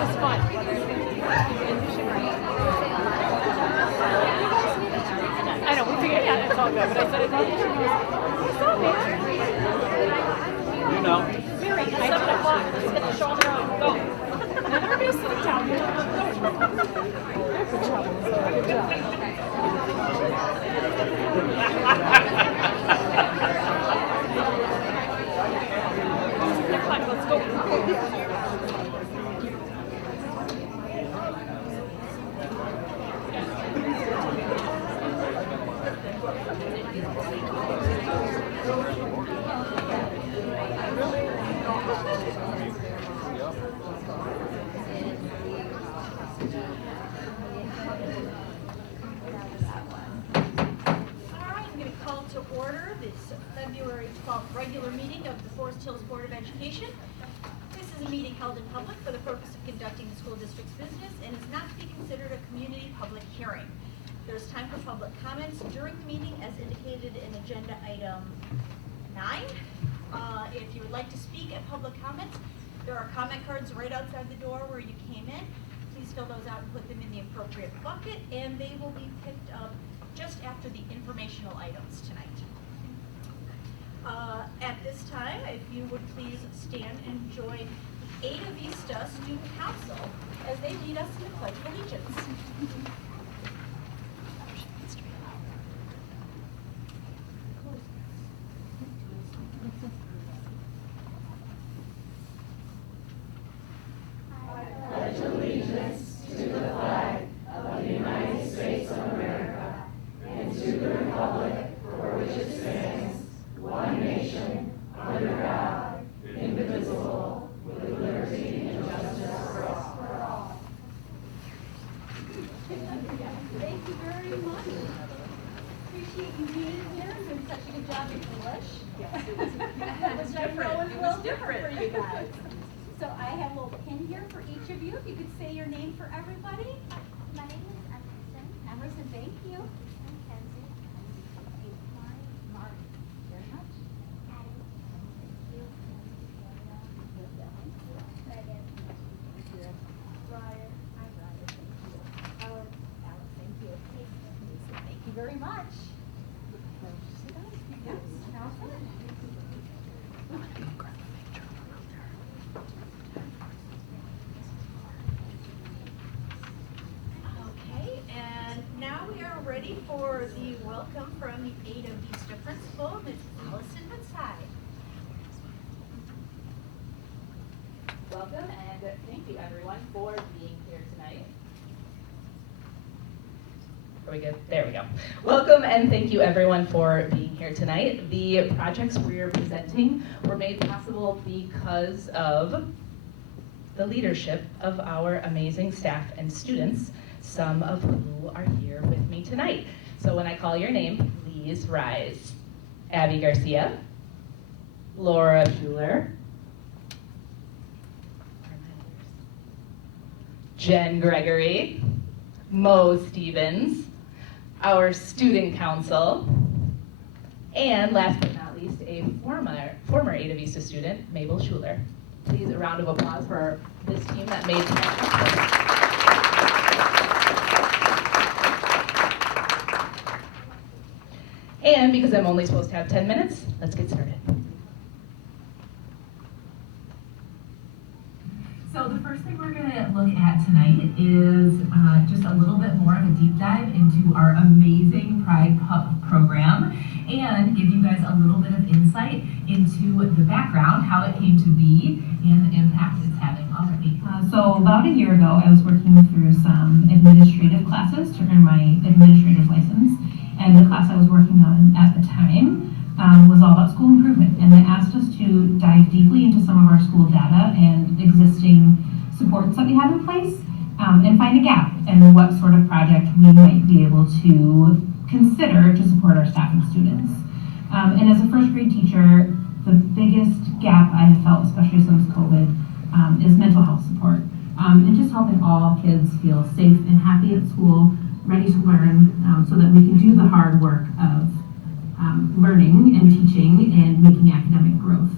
was fun. I know, we figured, yeah, it's all good, but I said, I thought you should go. What's up, man? You know. Mary, it's 7 o'clock. Let's get the show on the road. Go. Never be a sit down. Good job. Good job. Come on, let's go. February 12th regular meeting of the Forest Hills Board of Education. This is a meeting held in public for the purpose of conducting the school district's business and is not to be considered a community public hearing. There's time for public comments during the meeting as indicated in agenda item 9. If you would like to speak at public comments, there are comment cards right outside the door where you came in. Please fill those out and put them in the appropriate bucket, and they will be picked up just after the informational items tonight. At this time, if you would please stand and join the Ada Vista Student Council as they lead us in the Pledge of Allegiance. So I have a little pin here for each of you. If you could say your name for everybody. My name is Emerson. Emerson, thank you. Mackenzie. Mark, very much. Addie. Megan. Ryder. I'm Ryder, thank you. Alex, thank you. Thank you very much. Yes, now it's fun. Okay, and now we are ready for the welcome from the Ada Vista Principal, Ms. Allison Woodside. Welcome and thank you everyone for being here tonight. Are we good? There we go. Welcome and thank you everyone for being here tonight. The projects we're presenting were made possible because of the leadership of our amazing staff and students, some of who are here with me tonight. So when I call your name, please rise. Abby Garcia, Laura Schuler, Jen Gregory, Mo Stevens, our student council, and last but not least, a former Ada Vista student, Mabel Schuler. Please, a round of applause for this team that made tonight possible. And because I'm only supposed to have 10 minutes, let's get started. So the first thing we're going to look at tonight is just a little bit more of a deep dive into our amazing Pride Pup program and give you guys a little bit of insight into the background, how it came to be, and the impact it's having already. So about a year ago, I was working through some administrative classes to earn my administrator's license, and the class I was working on at the time was all about school improvement, and they asked us to dive deeply into some of our school data and existing supports that we have in place, and find a gap and what sort of project we might be able to consider to support our staff and students. And as a first grade teacher, the biggest gap I have felt, especially since COVID, is mental health support, and just helping all kids feel safe and happy at school, ready to learn, so that we can do the hard work of learning and teaching and making academic growth.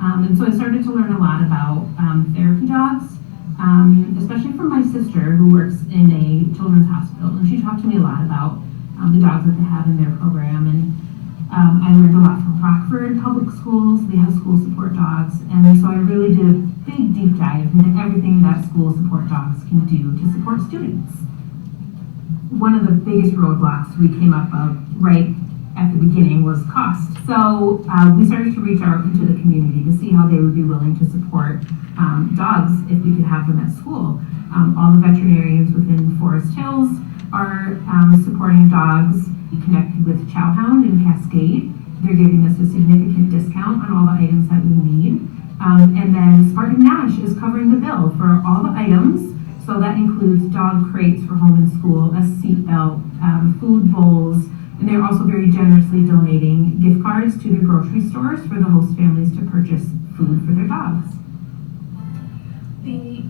And so I started to learn a lot about therapy dogs, especially from my sister who works in a children's hospital. And she talked to me a lot about the dogs that they have in their program. And I learned a lot from Rockford Public Schools. They have school support dogs. And so I really did a big deep dive into everything that school support dogs can do to support students. One of the biggest roadblocks we came up of right at the beginning was cost. So we started to reach out into the community to see how they would be willing to support dogs if we could have them at school. All the veterinarians within Forest Hills are supporting dogs. We connected with Chowhound in Cascade. They're giving us a significant discount on all the items that we need. And then Spartan Nash is covering the bill for all the items. So that includes dog crates for home and school, a seat belt, food bowls, and they're also very generously donating gift cards to their grocery stores for the host families to purchase food for their dogs. The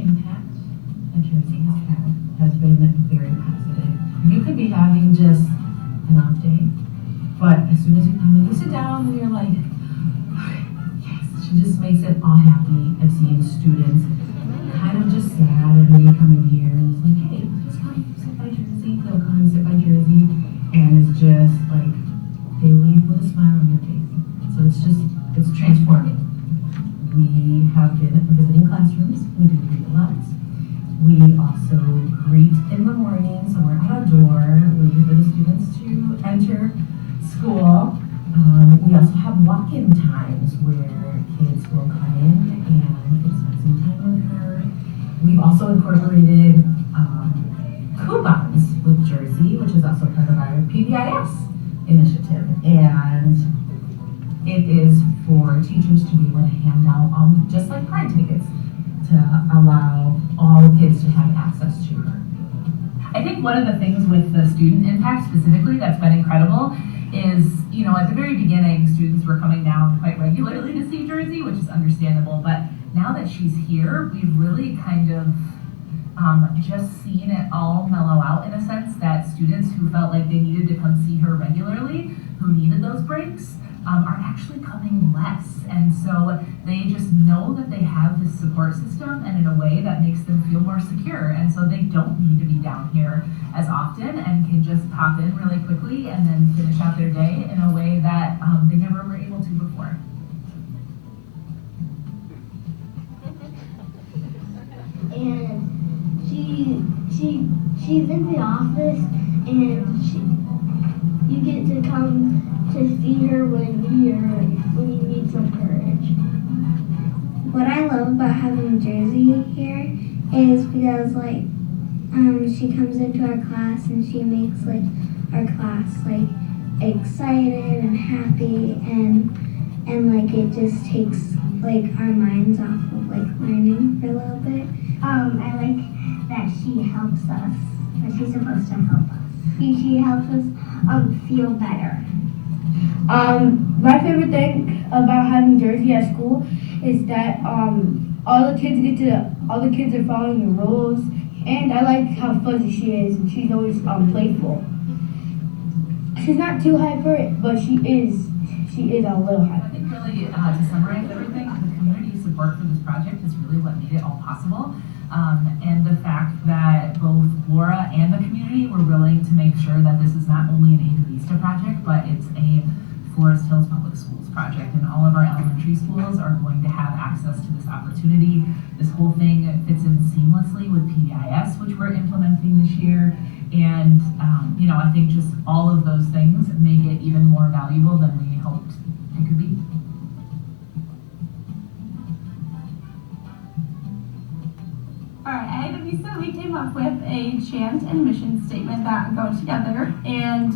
impact that Jersey has had has been very positive. You could be having just an off day, but as soon as you come in, you sit down and you're like, yes, she just makes it all happy of seeing students kind of just sad, and then you come in here and it's like, hey, just come sit by Jersey. They'll come and sit by Jersey, and it's just like they leave with a smile on their face. So it's transforming. We have been visiting classrooms. We do read alouds. We also greet in the morning, so we're at our door waiting for the students to enter school. We also have walk-in times where kids will come in and spend some time with her. We've also incorporated coupons with Jersey, which is also part of our PBIS initiative. And it is for teachers to be able to hand out, just like Pride tickets, to allow all kids to have access to her. I think one of the things with the student impact specifically that's been incredible is, at the very beginning, students were coming down quite regularly to see Jersey, which is understandable, but now that she's here, we've really kind of just seen it all mellow out in a sense, that students who felt like they needed to come see her regularly, who needed those breaks, are actually coming less. And so they just know that they have this support system, and in a way that makes them feel more secure. And so they don't need to be down here as often and can just pop in really quickly and then finish out their day in a way that they never were able to before. And she's in the office, and you get to come to see her when you need some courage. What I love about having Jersey here is because she comes into our class and she makes our class excited and happy, and it just takes our minds off of learning for a little bit. I like that she helps us, that she's supposed to help us. She helps us feel better. My favorite thing about having Jersey at school is that all the kids are following the rules, and I like how fuzzy she is, and she's always playful. She's not too hyper, but she is a little hyper. I think really, to summarize everything, the community support for this project is really what made it all possible. And the fact that both Laura and the community were willing to make sure that this is not only an Ada Vista project, but it's a Forest Hills Public Schools project, and all of our elementary schools are going to have access to this opportunity. This whole thing fits in seamlessly with PBIS, which we're implementing this year. And, I think just all of those things make it even more valuable than we hoped it could be. Alright, at Ada Vista, we came up with a chant and mission statement that go together, and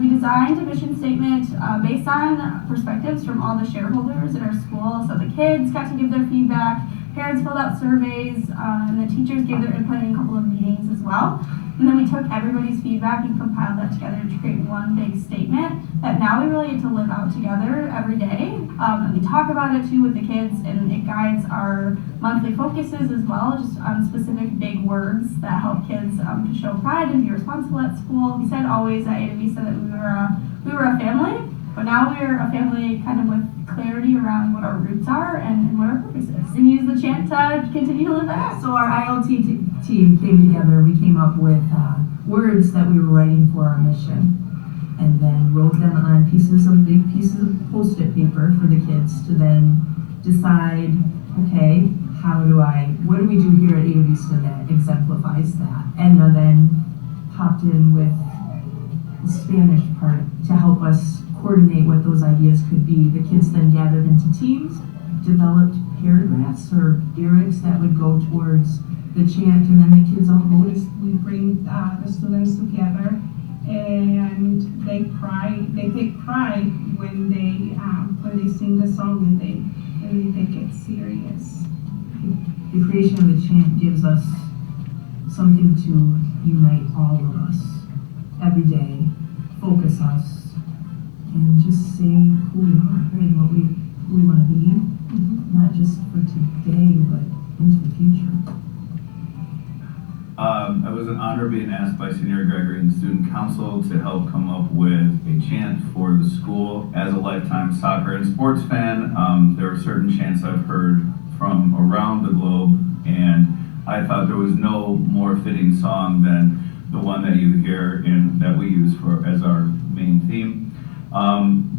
we designed a mission statement based on perspectives from all the shareholders in our school. So the kids got to give their feedback, parents filled out surveys, and the teachers gave their input in a couple of meetings as well. And then we took everybody's feedback and compiled that together to create one big statement that now we really get to live out together every day. And we talk about it too with the kids, and it guides our monthly focuses as well, just on specific big words that help kids to show pride and be responsible at school. We said always at Ada Vista that we were a family, But now we're a family kind of with clarity around what our roots are and what our purpose is, and use the chant to continue to live that out. So our ILT team came together, we came up with words that we were writing for our mission, and then wrote them on big pieces of Post-it paper for the kids to then decide, okay, what do we do here at Ada Vista that exemplifies that? And then popped in with the Spanish part to help us coordinate what those ideas could be. The kids then gathered into teams, developed paragraphs or lyrics that would go towards the chant, and then the kids all voted. We bring the students together, and they take pride when they sing the song and they take it serious. The creation of the chant gives us something to unite all of us every day, focus us, and just say who we are, right? Who we want to be, not just for today, but into the future. It was an honor being asked by Senior Gregory and the Student Council to help come up with a chant for the school. As a lifetime soccer and sports fan, there are certain chants I've heard from around the globe, and I thought there was no more fitting song than the one that you hear and that we use as our main theme.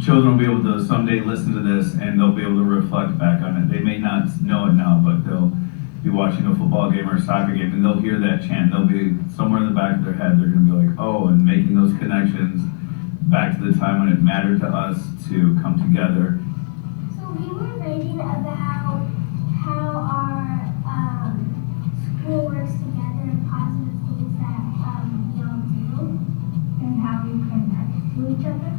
Children will be able to someday listen to this and they'll be able to reflect back on it. They may not know it now, but they'll be watching a football game or a soccer game and they'll hear that chant. They'll be somewhere in the back of their head, they're gonna be like, oh, and making those connections back to the time when it mattered to us to come together. So we were reading about how our school works together and positive things that we all do and how we connect to each other.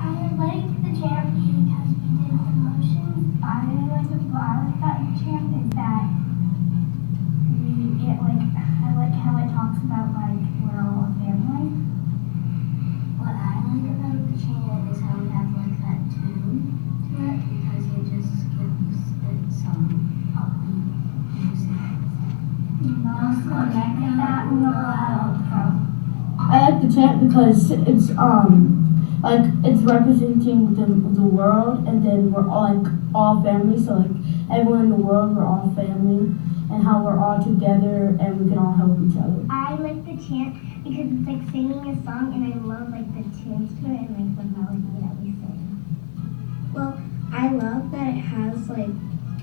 I like the chant because we did promotions. I really like what I like about the chant is that I like how it talks about we're all a family. What I like about the chant is how we have that tune to it because it just gives it some upbeat music. I like the chant because it's representing the world, and then we're all family. So everyone in the world, we're all family, and how we're all together and we can all help each other. I like the chant because it's like singing a song, and I love the tunes to it and the melody that we sing. Well, I love that it has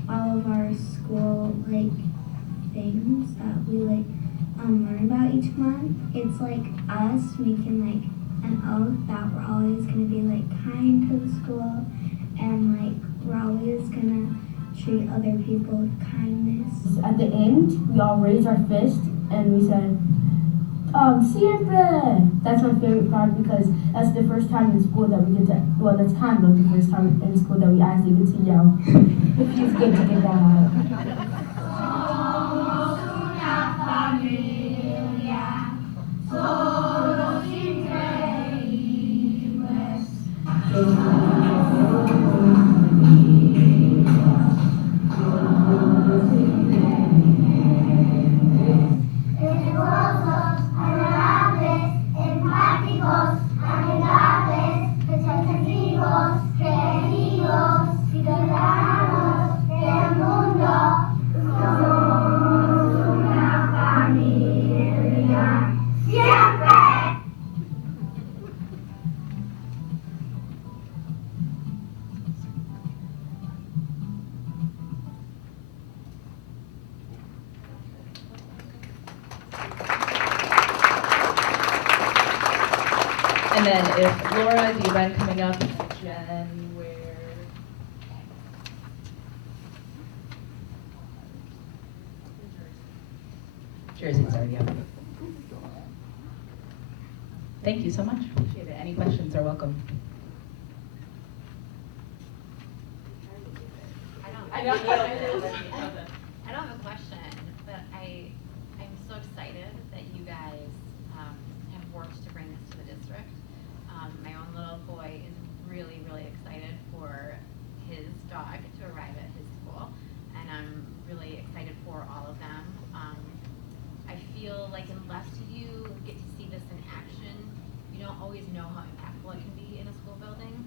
all of our school things that we learn about each month. It's us making an oath that we're always gonna be kind to the school, and we're always gonna treat other people with kindness. At the end, we all raised our fist and we said, siempre! That's my favorite part because that's the first time in school that we get to, well, that's kind of the first time in school that we actually get to yell. It feels good to get that out. And then if Laura, do you mind coming up? Jen, where? Jersey's already up. Thank you so much. Appreciate it. Any questions are welcome. I don't have a question, but I'm so excited that you guys have worked to bring this to the district. My own little boy is really, really excited for his dog to arrive at his school, and I'm really excited for all of them. I feel like unless you get to see this in action, you don't always know how impactful it can be in a school building.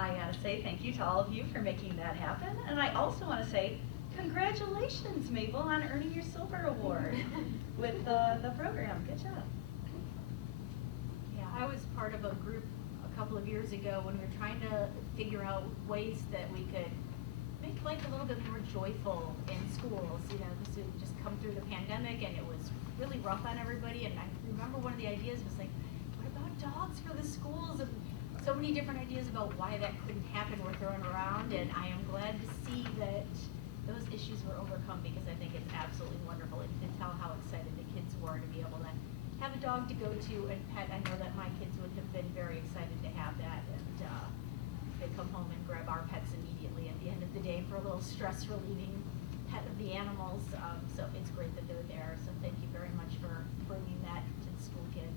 I gotta say thank you to all of you for making that happen. And I also want to say congratulations, Mabel, on earning your silver award with the program. Good job. Yeah, I was part of a group a couple of years ago when we were trying to figure out ways that we could make life a little bit more joyful in schools, you know, because we just come through the pandemic and it was really rough on everybody. And I remember one of the ideas was like, what about dogs for the schools? And so many different ideas about why that couldn't happen were thrown around, and I am glad to see that those issues were overcome, because I think it's absolutely wonderful, and you can tell how excited the kids were to be able to have a dog to go to and pet. I know that my kids would have been very excited to have that, and they come home and grab our pets immediately at the end of the day for a little stress relieving pet of the animals. So it's great that they're there. So thank you very much for bringing that to the school kids.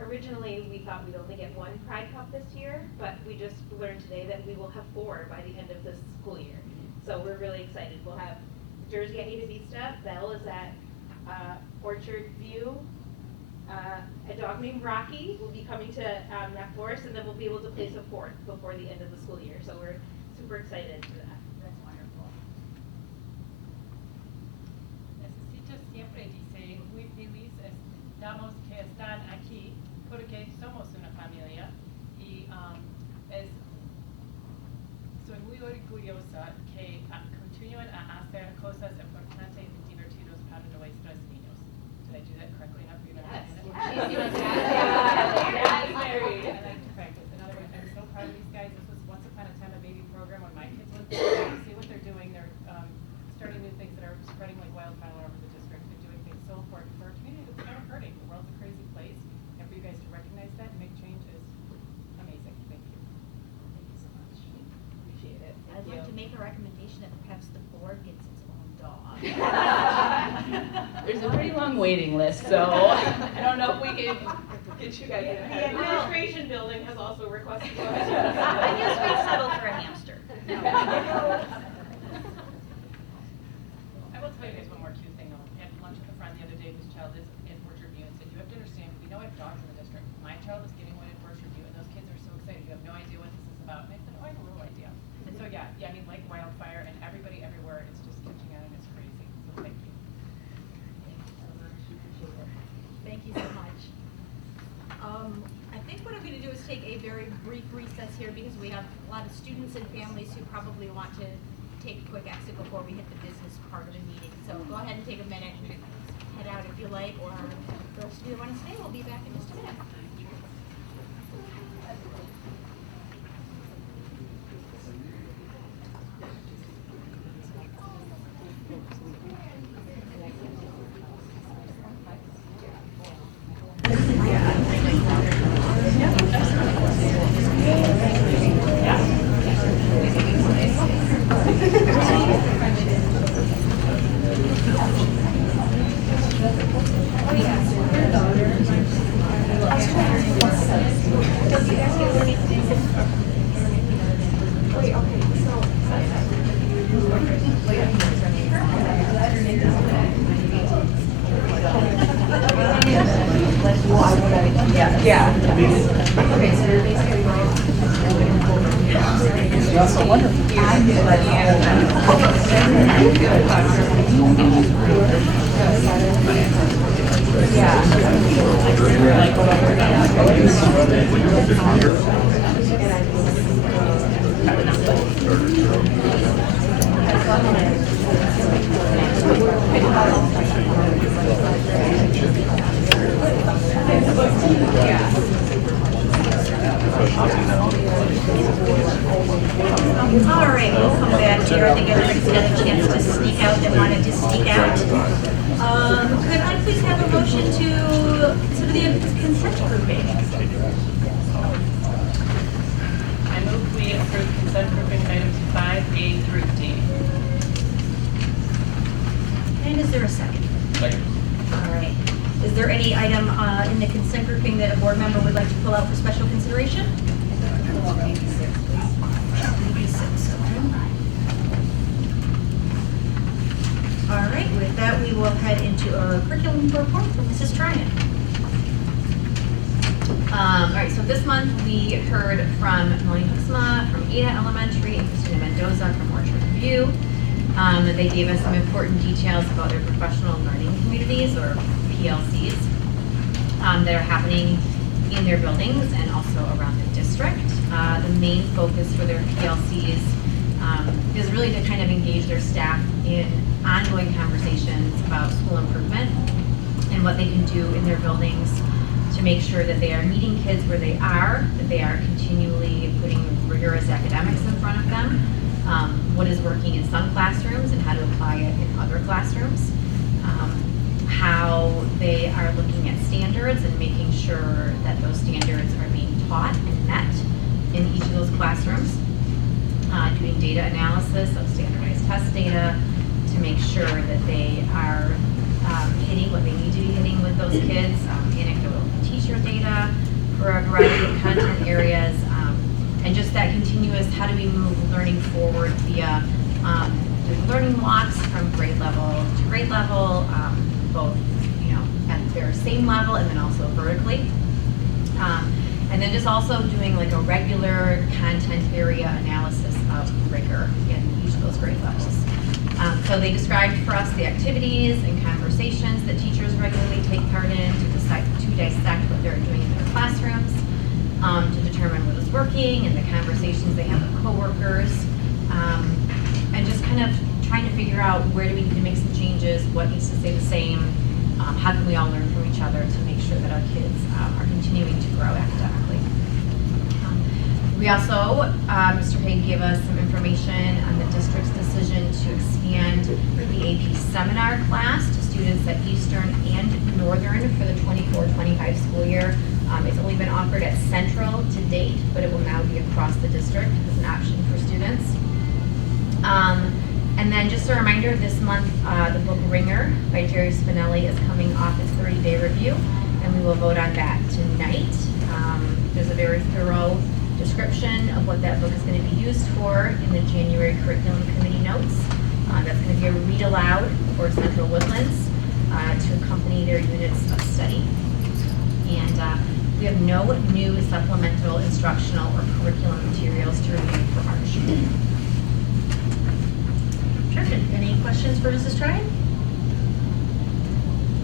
Originally, we thought we'd only get 1 Pride Cup this year, but we just learned today that we will have 4 by the end of this school year. So we're really excited. We'll have Jersey at Ada Vista, Belle is at Orchard View, a dog named Rocky will be coming to Knapp Forest, and then we'll be able to place a 4th before the end of the school year. So we're super excited for that. That's wonderful. Necesito siempre dice, muy feliz estamos que están aquí porque somos una familia y soy muy orgullosa que continúen a hacer cosas importantes y divertidas para nuestros niños. Did I do that correctly? Have you Yes. I like to practice. In other words, I'm so proud of these guys. This was once upon a time a baby program when my kids went there. You see what they're doing. They're starting new things that are spreading like wildfire all over the district. They're doing things so important for a community that's kind of hurting. The world's a crazy place. And for you guys to recognize that and make change is amazing. Thank you. Thank you so much. Appreciate it. I'd like to make a recommendation that perhaps the board gets its own dog. There's a pretty long waiting list, so I don't know if we can get you guys in The ahead. administration building has also requested. I guess we settled for a hamster. I will tell you guys one more cute thing though. I had lunch with a friend the other day whose child is in Orchard View and said, you have to understand, we know I have dogs in the district. My child is getting one in Orchard View and those kids are so excited. You have no idea what this is about. And I said, oh, I have a little idea. And so yeah, I mean like wildfire and everybody everywhere, it's just catching on and it's crazy. So thank you. Thank you so much. I think what I'm going to do is take a very brief recess here because we have a lot of students and families who probably want to take a quick exit before we hit the business part of the meeting. So go ahead and take a minute and head out if you like, or those of you that want to stay, we'll be back in just a minute. All right, we'll come back here. I think everybody's got a chance to sneak out that wanted to sneak out. Could I please have a motion to consider the consent grouping? I move we approve consent grouping items 5A through D. And is there a second? Second. All right. Is there any item in the consent grouping that a board member would like to pull out for special consideration? All right, with that, we will head into our curriculum report from Mrs. Tryon. All right, so this month we heard from Melanie Huxma from Ada Elementary and Christina Mendoza from Orchard View. They gave us some important details about their professional learning communities, or PLCs, that are happening in their buildings and also around the district. The main focus for their PLCs is really to kind of engage their staff in ongoing conversations about school improvement and what they can do in their buildings to make sure that they are meeting kids where they are, that they are continually putting rigorous academics in front of them, what is working in some classrooms and how to apply it in other classrooms, how they are looking at standards and making sure that those standards are being taught and met in each of those classrooms, doing data analysis of standardized test data to make sure that they are hitting what they need to be hitting with those kids, anecdotal teacher data for a variety of content areas, and just that continuous, how do we move learning forward via doing learning walks from grade level to grade level, both at their same level and then also vertically. And then just also doing like a regular content area analysis of rigor in each of those grade levels. So they described for us the activities and conversations that teachers regularly take part in to dissect what they're doing in their classrooms, to determine what is working and the conversations they have with coworkers, and just kind of trying to figure out where do we need to make some changes, what needs to stay the same, how can we all learn from each other to make sure that our kids are continuing to grow academically. We also, Mr. Haig gave us some information on the district's decision to expand the AP seminar class to students at Eastern and Northern for the 24-25 school year. It's only been offered at Central to date, but it will now be across the district as an option for students. And then just a reminder, this month, the book Ringer by Jerry Spinelli is coming off its 30-day review, and we will vote on that tonight. There's a very thorough description of what that book is going to be used for in the January curriculum committee notes. That's going to be a read aloud for Central Woodlands to accompany their units of study. And we have no new supplemental instructional or curriculum materials to review for March. Terrific. Any questions for Mrs. Trine?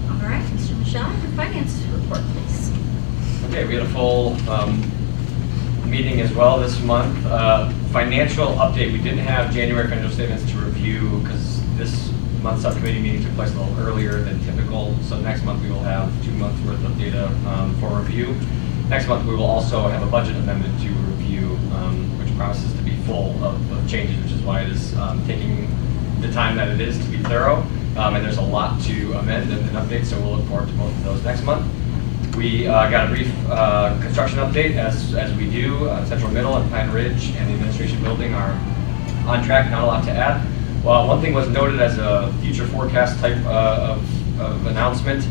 All right, Mr. Michelle, your finance report, please. Okay, we had a full meeting as well this month. Financial update, we didn't have January financial statements to review because this month's subcommittee meeting took place a little earlier than typical. So next month we will have 2 months worth of data for review. Next month we will also have a budget amendment to review, which promises to be full of changes, which is why it is taking the time that it is to be thorough. And there's a lot to amend and update, so we'll look forward to both of those next month. We got a brief construction update, as we do. Central Middle and Pine Ridge and the administration building are on track, not a lot to add. Well, one thing was noted as a future forecast type of announcement.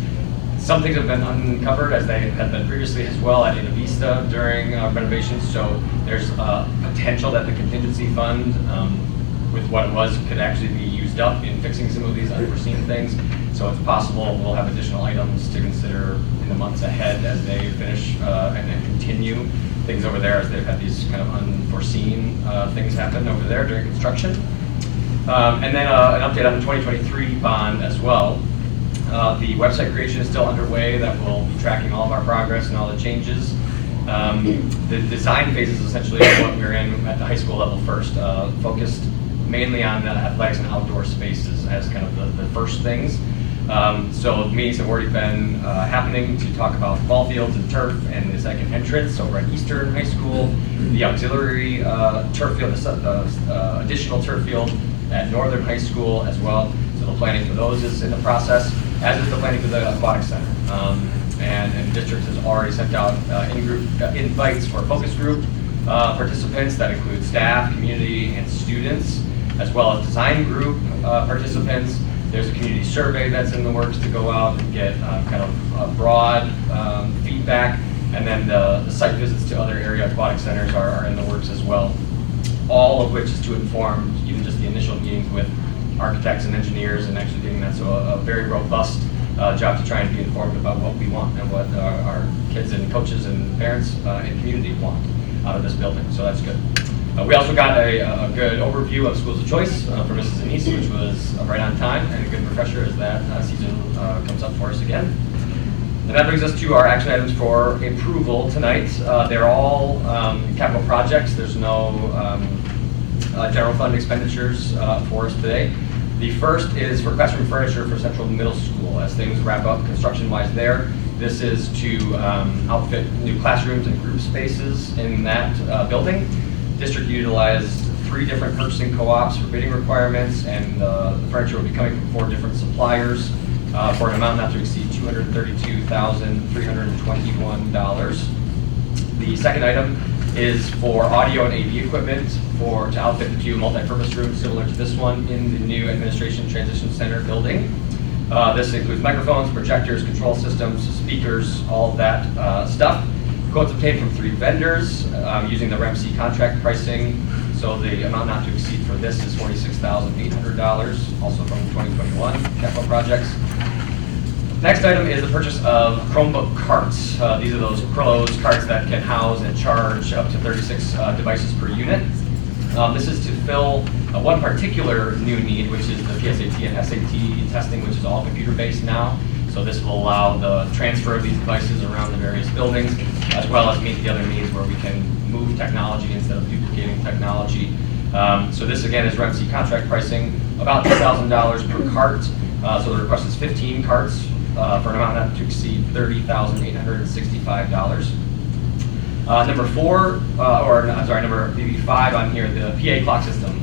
Some things have been uncovered, as they had been previously as well at Ada Vista during renovations, so there's potential that the contingency fund, with what it was, could actually be used up in fixing some of these unforeseen things. So it's possible we'll have additional items to consider in the months ahead as they finish and then continue things over there, as they've had these kind of unforeseen things happen over there during construction. And then an update on the 2023 bond as well. The website creation is still underway. That will be tracking all of our progress and all the changes. The design phase is essentially what we're in at the high school level first, focused mainly on the athletics and outdoor spaces as kind of the first things. So meetings have already been happening to talk about ball fields and turf and the second entrance over at Eastern High School, the auxiliary turf field, the additional turf field at Northern High School as well. So the planning for those is in the process, as is the planning for the aquatic center. And the district has already sent out in-group invites for focus group participants that include staff, community, and students, as well as design group participants. There's a community survey that's in the works to go out and get kind of broad feedback. And then the site visits to other area aquatic centers are in the works as well. All of which is to inform even just the initial meetings with architects and engineers and actually getting that. So a very robust job to try and be informed about what we want and what our kids and coaches and parents and community want out of this building. So that's good. We also got a good overview of Schools of Choice from Mrs. Anise, which was right on time and a good refresher as that season comes up for us again. And that brings us to our action items for approval tonight. They're all capital projects. There's no general fund expenditures for us today. The first is for classroom furniture for Central Middle School. As things wrap up construction-wise there, this is to outfit new classrooms and group spaces in that building. District utilized 3 different purchasing co-ops for bidding requirements, and the furniture will be coming from 4 different suppliers for an amount not to exceed $232,321. The second item is for audio and AV equipment to outfit the 2 multi-purpose rooms similar to this one in the new Administration Transition Center building. This includes microphones, projectors, control systems, speakers, all of that stuff. Quotes obtained from 3 vendors using the REMC contract pricing. So the amount not to exceed for this is $46,800, also from 2021 capital projects. Next item is the purchase of Chromebook carts. These are those Chromebook carts that can house and charge up to 36 devices per unit. This is to fill one particular new need, which is the PSAT and SAT testing, which is all computer-based now. So this will allow the transfer of these devices around the various buildings, as well as meet the other needs where we can move technology instead of duplicating technology. So this again is REMC contract pricing, about $2,000 per cart. So the request is 15 carts for an amount not to exceed $30,865. Number 5 on here, the PA clock system.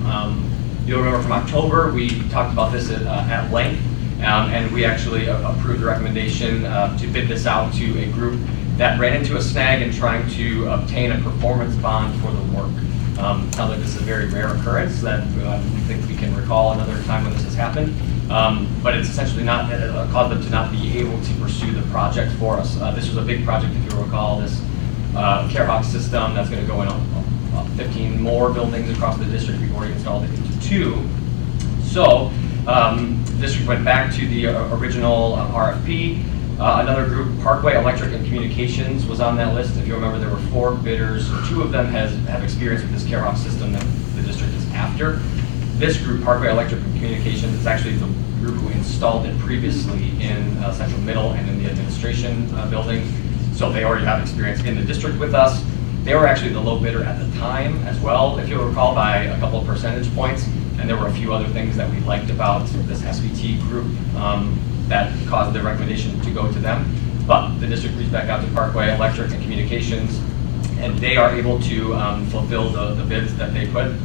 You'll remember from October, we talked about this at length, and we actually approved the recommendation to bid this out to a group that ran into a snag in trying to obtain a performance bond for the work. Sounds like this is a very rare occurrence that I think we can recall another time when this has happened. But it's essentially not caused them to not be able to pursue the project for us. This was a big project, if you'll recall, this CareHawk system that's going to go in 15 more buildings across the district. We've already installed it into 2. So the district went back to the original RFP. Another group, Parkway Electric and Communications, was on that list. If you remember, there were 4 bidders. 2 of them have experience with this CareHawk system that the district is after. This group, Parkway Electric and Communications, is actually the group who installed it previously in Central Middle and in the administration building. So they already have experience in the district with us. They were actually the low bidder at the time as well, if you'll recall, by a couple of percentage points. And there were a few other things that we liked about this SVT group that caused the recommendation to go to them. But the district reached back out to Parkway Electric and Communications, and they are able to fulfill the bids that they put in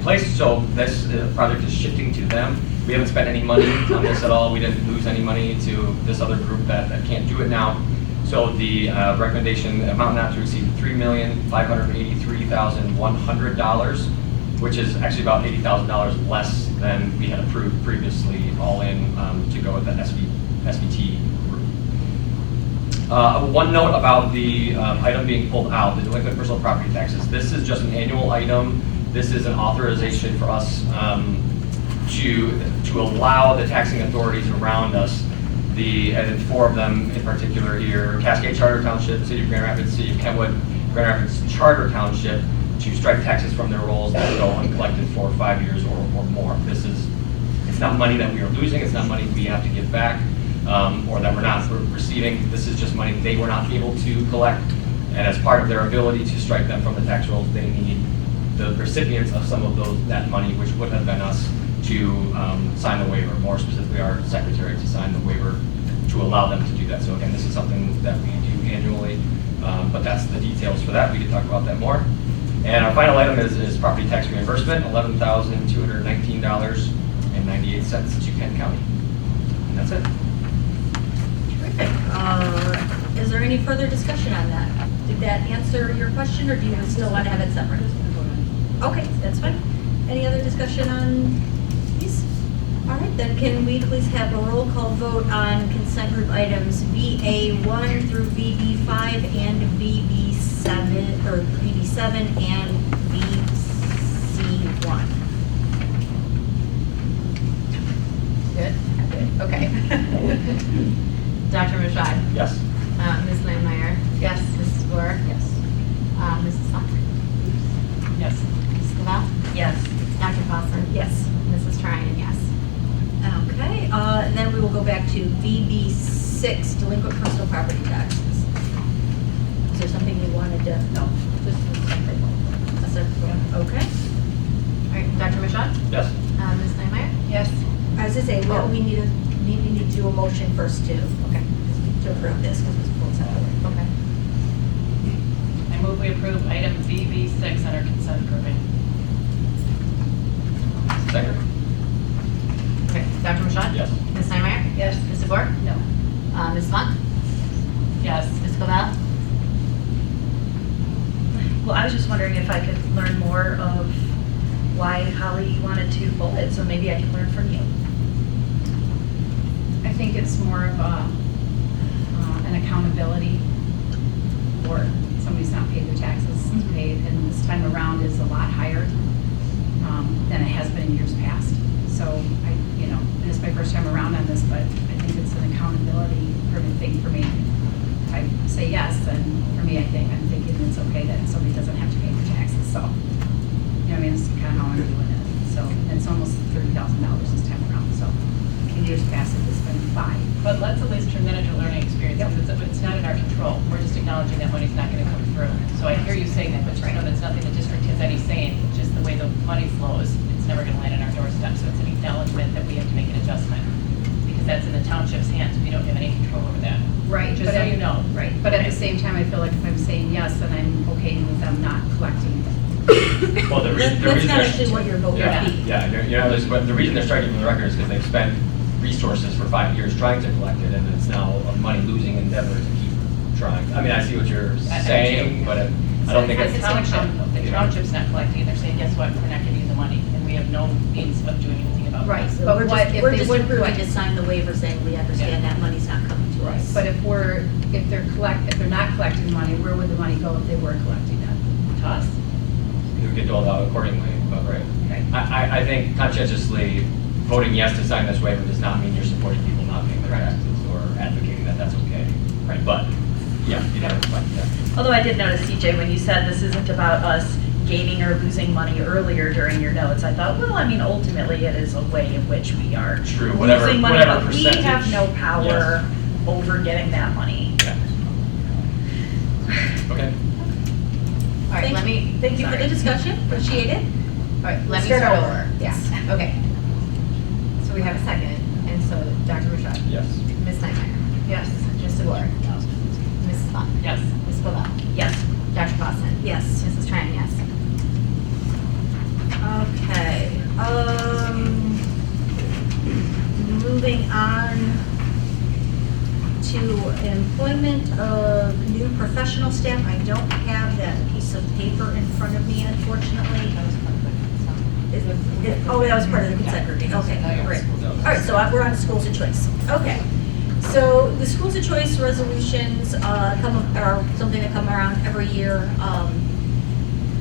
place. So this project is shifting to them. We haven't spent any money on this at all. We didn't lose any money to this other group that can't do it now. So the recommendation amount not to exceed $3,583,100, which is actually about $80,000 less than we had approved previously, all in to go with the SVT group. One note about the item being pulled out, the delinquent personal property taxes. This is just an annual item. This is an authorization for us to allow the taxing authorities around us, and 4 of them in particular here, Cascade Charter Township, City of Grand Rapids, City of Kentwood, Grand Rapids Charter Township, to strike taxes from their rolls that go uncollected for 5 years or more. It's not money that we are losing, it's not money we have to give back, or that we're not receiving. This is just money they were not able to collect, and as part of their ability to strike them from the tax rolls, they need the recipients of some of that money, which would have been us, to sign the waiver, more specifically our secretary to sign the waiver to allow them to do that. So again, this is something that we do annually, but that's the details for that. We can talk about that more. And our final item is property tax reimbursement, $11,219.98 to Kent County. And that's it. Terrific. Is there any further discussion on that? Did that answer your question, or do you still want to have it separate? Okay, that's fine. Any other discussion on these? All right, then can we please have a roll call vote on consent group items VA1 through VB5 and VB7, or VB7 and VC1? Good? Okay. Dr. Rashad? Yes. Ms. Landmeyer? Yes. Mrs. Gore? Yes. Mrs. Smock? Yes. Mrs. Cavell? Yes. Dr. Paulson? Yes. Mrs. Tryon, yes. Okay, and then we will go back to VB6, delinquent personal property taxes. Is there something you wanted to? No, this is a separate one. A separate one? Okay. All right, Dr. Rashad? Yes. Ms. Landmeyer? Yes. As I say, we need to do a motion first to approve this because it's pulled separately. Okay. I move we approve item VB6 under consent grouping. Second. Okay, Dr. Rashad? Yes. Ms. Landmeyer? Yes. Mrs. Gore? No. Ms. Smock? Yes. Ms. Cavell? Well, I was just wondering if I could learn more of why Holly wanted to pull it, so maybe I can learn from you. I think it's more of an accountability for somebody's not paid their taxes, it's paid, and this time around is a lot higher than it has been in years past. So this is my first time around on this, but I think it's an accountability thing for me. If I say yes, then for me, I'm thinking it's okay that somebody doesn't have to pay their taxes, so, this is kind of how I'm doing it. So, and it's almost $30,000 this time around, so in years past, it's been $5,000. But let's at least turn that into a learning experience, because it's not in our control. We're just acknowledging that money's not gonna come through. So I hear you saying that, but just know that's nothing the district has any say in, just the way the money flows, it's never gonna land on our doorstep. So it's an acknowledgement that we have to make an adjustment, because that's in the township's hands, we don't have any control over that. Right. Just so you know. Right, but at the same time, I feel like if I'm saying yes, then I'm okay with them not collecting. Well, the reason That's not they're- actually what your vote would Yeah, be. yeah, but the reason they're striking from the record is because they've spent resources for 5 years trying to collect it, and it's now a money-losing endeavor to keep trying. I mean, I see what you're saying, but I don't think it's. The township's not collecting, they're saying, guess what, we're not giving you the money, and we have no means of doing anything about it. Right, so But we're what just, if we're they just would approving collect? to sign the waiver saying we understand that money's not coming to us. But if they're not collecting money, where would the money go if they were collecting it? To us. It would get doled out accordingly, but right. Right. I think conscientiously voting yes to sign this waiver does not mean you're supporting people not paying their taxes or advocating that that's okay. Right. But, yeah, but, yeah. Although I did notice, CJ, when you said this isn't about us gaining or losing money earlier during your notes, I thought, well, I mean, ultimately it is a way in which we are True, losing money, whatever but we have percentage. no power Yes. over getting that money. Yeah. Okay. All right, let me. Thank you for the discussion, appreciate it. All right, let Let's me start start over. over. Yes, okay. So we have a second, and so Dr. Rashad? Yes. Ms. Steinmeier? Yes. Mr. Gore? Mrs. Smock? Yes. Ms. Cavell? Yes. Dr. Paulson? Yes. Mrs. Tryon, yes. Okay, moving on to employment of new professional staff. I don't have that piece of paper in front of me, unfortunately. Oh, that was part of the consent grouping, okay, great. All right, so we're on to schools of choice. Okay, so the schools of choice resolutions are something that come around every year.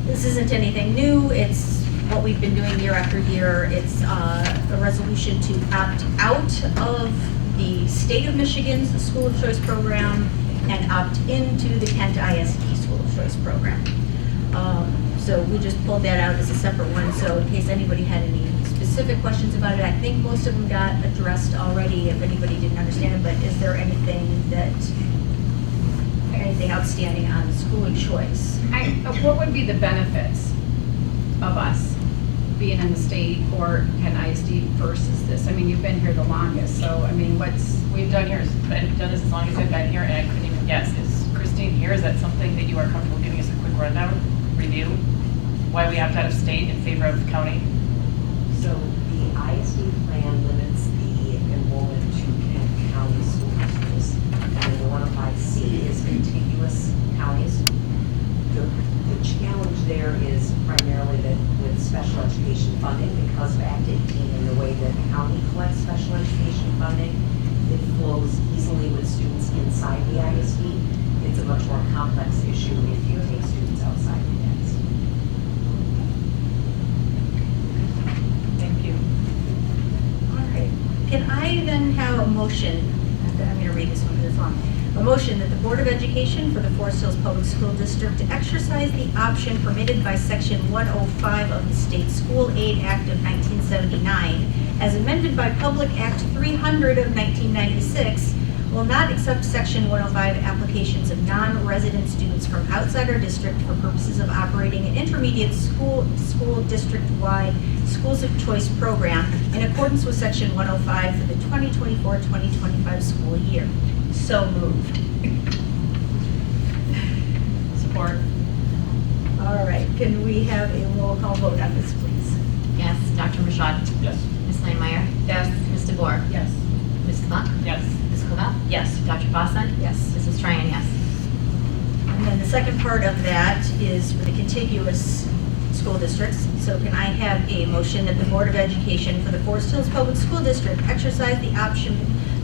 This isn't anything new, it's what we've been doing year after year. It's a resolution to opt out of the state of Michigan's School of Choice program and opt into the Kent ISD School of Choice program. So we just pulled that out as a separate one, so in case anybody had any specific questions about it, I think most of them got addressed already if anybody didn't understand it, but is there anything outstanding on school of choice? What would be the benefits of us being in the state or an ISD versus this? I mean, you've been here the longest, so I mean, We've done here, I've done this as long as I've been here, and I couldn't even guess. Is Christine here? Is that something that you are comfortable giving us a quick rundown, review? Why we opt out of state in favor of county? So the ISD plan limits the enrollment to Kent County school districts. And the 105C is contiguous counties. The challenge there is primarily that with special education funding, because of Act 18 and the way that the county collects special education funding, it flows easily with students inside the ISD. It's a much more complex issue if you take students outside the ISD. Thank you. All right, can I then have a motion A motion that the Board of Education for the Forest Hills Public School District to exercise the option permitted by Section 105 of the State School Aid Act of 1979, as amended by Public Act 300 of 1996, will not accept Section 105 applications of non-resident students from outside our district for purposes of operating an intermediate school district-wide schools of choice program in accordance with Section 105 for the 2024-2025 school year. So moved. Support. All right, can we have a roll call vote on this, please? Yes, Dr. Rashad? Yes. Ms. Steinmeier? Yes. Ms. DeBoer? Yes. Mrs. Buck? Yes. Ms. Clavell? Yes. Dr. Fawcett? Yes. Mrs. Tryon, yes. And then the second part of that is for the contiguous school districts. So can I have a motion that the Board of Education for the Forest Hills Public School District exercise the option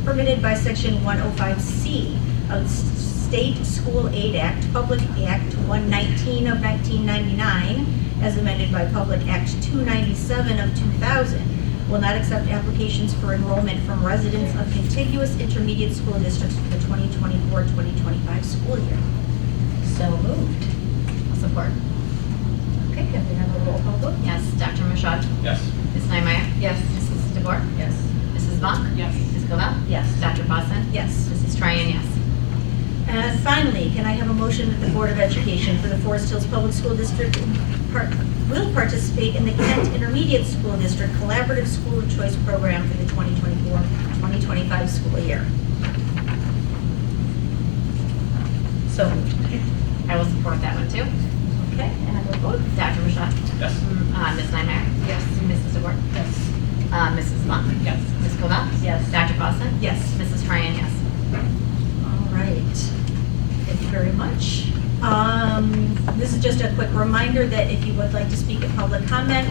permitted by Section 105C of the State School Aid Act, Public Act 119 of 1999, as amended by Public Act 297 of 2000, will not accept applications for enrollment from residents of contiguous intermediate school districts for the 2024-2025 school year. So moved. I'll support. Okay, can we have a roll call vote? Yes, Dr. Rashad? Yes. Ms. Steinmeier? Yes. Mrs. DeBoer? Yes. Mrs. Buck? Yes. Ms. Clavell? Yes. Dr. Fawcett? Yes. Mrs. Tryon, yes. And finally, can I have a motion that the Board of Education for the Forest Hills Public School District will participate in the Kent Intermediate School District Collaborative School of Choice Program for the 2024-2025 school year? So moved. I will support that one too. Okay, and I will vote. Dr. Rashad? Yes. Ms. Steinmeier? Yes. Mrs. DeBoer? Yes. Mrs. Buck? Yes. Ms. Clavell? Yes. Dr. Fawcett? Yes. Mrs. Tryon, yes. All right. Thank you very much. This is just a quick reminder that if you would like to speak at public comment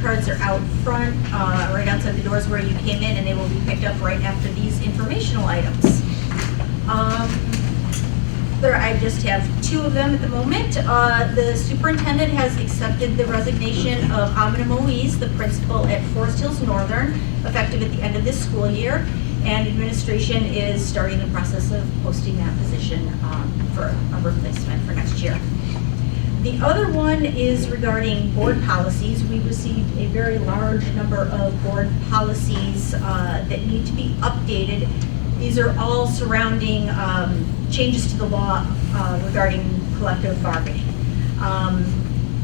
cards are out front, right outside the doors where you came in, and they will be picked up right after these informational items. I just have two of them at the moment. The superintendent has accepted the resignation of Amina Moise, the principal at Forest Hills Northern, effective at the end of this school year. And administration is starting the process of posting that position for a replacement for next year. The other one is regarding board policies. We received a very large number of board policies that need to be updated. These are all surrounding changes to the law regarding collective bargaining.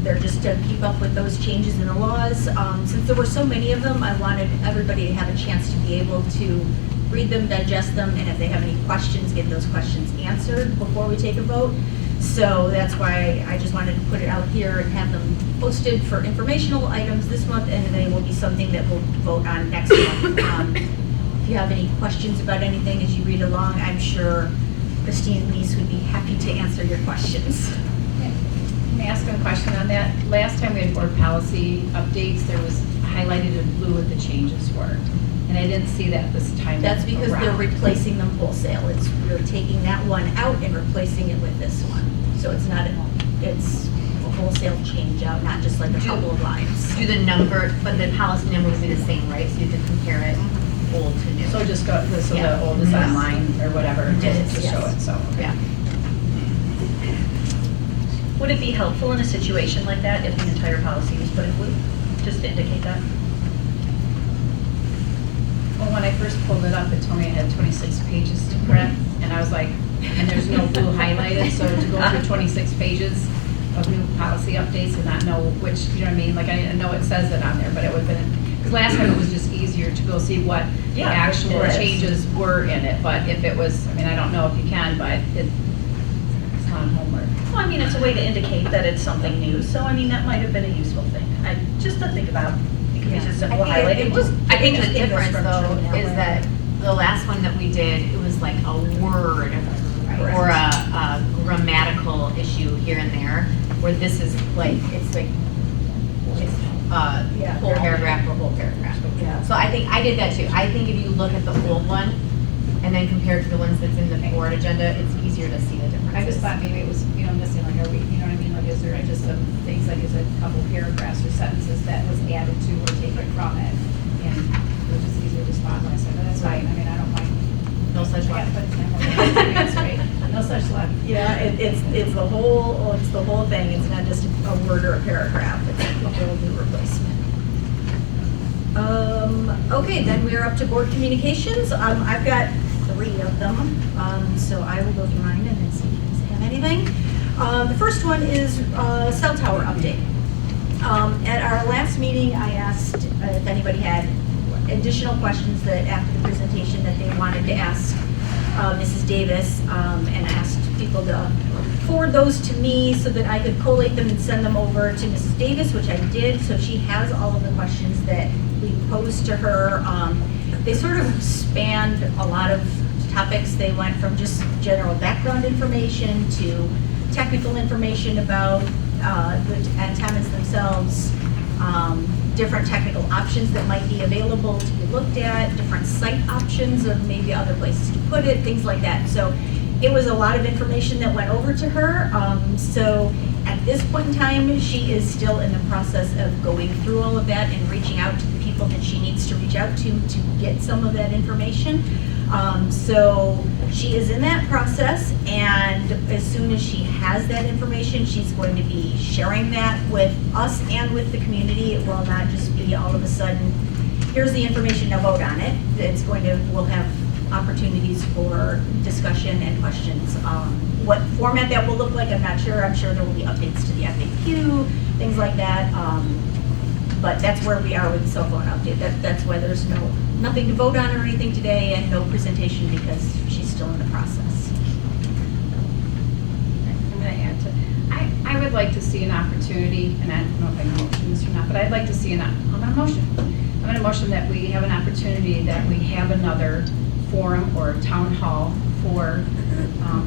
They're just to keep up with those changes in the laws. Since there were so many of them, I wanted everybody to have a chance to be able to read them, digest them, and if they have any questions, get those questions answered before we take a vote. So that's why I just wanted to put it out here and have them posted for informational items this month, and they will be something that we'll vote on next month. If you have any questions about anything as you read along, I'm sure Christine Neese would be happy to answer your questions. Can I ask a question on that? Last time we had board policy updates, there was highlighted in blue what the changes were. And I didn't see that this time. That's because they're around. replacing them wholesale. We're taking that one out and replacing it with this one. So it's not, it's a wholesale change out, not just like a couple of lines. Do the number, but the policy number will be the same, right? So you can compare it old to new. So just go, so Yeah. the old is online or whatever, It is, to yes. show it, so. Yeah. Would it be helpful in a situation like that if the entire policy was put in blue, just to indicate that? Well, when I first pulled it up, it told me it had 26 pages to print, and I was like, and there's no blue highlighted, so to go through 26 pages of new policy updates and not know which, you know what I mean? Like, I know it says it on there, but it would have been, because last time it was just easier to go see what the Yeah, actual it is. changes were in it, but if it was, I mean, I don't know if you can, but it's not homework. Well, I mean, it's a way to indicate that it's something new, so I mean, that might have been a useful thing. Just to think about, it could be just simple highlighting. I think the just give us difference though structure is now. that the last one that we did, it was like a word or a grammatical issue here and there, where this is like, it's whole paragraph or whole paragraph. Yeah. So I think, I did that too. I think if you look at the old one and then compare it to the ones that's in the board agenda, it's easier to see the differences. I just thought maybe it was, you know, missing, like, are we, you know what I mean, like, is there just some things, like, is it a couple paragraphs or sentences that was added to or taken from it? And it was just easier to spot when I said, but that's fine, I mean, I don't mind. No such Yeah, luck. but it's not more than 2 minutes, right? Yeah, it's the whole thing. It's not just a word or a paragraph. It's a whole new replacement. Okay, then we are up to board communications. I've got 3 of them, so I will go through mine and then see if you guys have anything. The first one is cell tower update. At our last meeting, I asked if anybody had additional questions that after the presentation that they wanted to ask Mrs. Davis, and asked people to forward those to me so that I could collate them and send them over to Mrs. Davis, which I did. So she has all of the questions that we posed to her. They sort of spanned a lot of topics. They went from just general background information to technical information about the antennas themselves, different technical options that might be available to be looked at, different site options of maybe other places to put it, things like that. So it was a lot of information that went over to her. So at this point in time, she is still in the process of going through all of that and reaching out to the people that she needs to reach out to get some of that information. So she is in that process, and as soon as she has that information, she's going to be sharing that with us and with the community. It will not just be all of a sudden, here's the information, now vote on it. We'll have opportunities for discussion and questions. What format that will look like, I'm not sure. I'm sure there will be updates to the FAQ, things like that. But that's where we are with the cell phone update. That's why there's nothing to vote on or anything today, and no presentation because she's still in the process. I'm going to add to, I would like to see an opportunity, and I don't know if I can motion this or not, but I'd like to see I'm going to motion that we have an opportunity that we have another forum or town hall for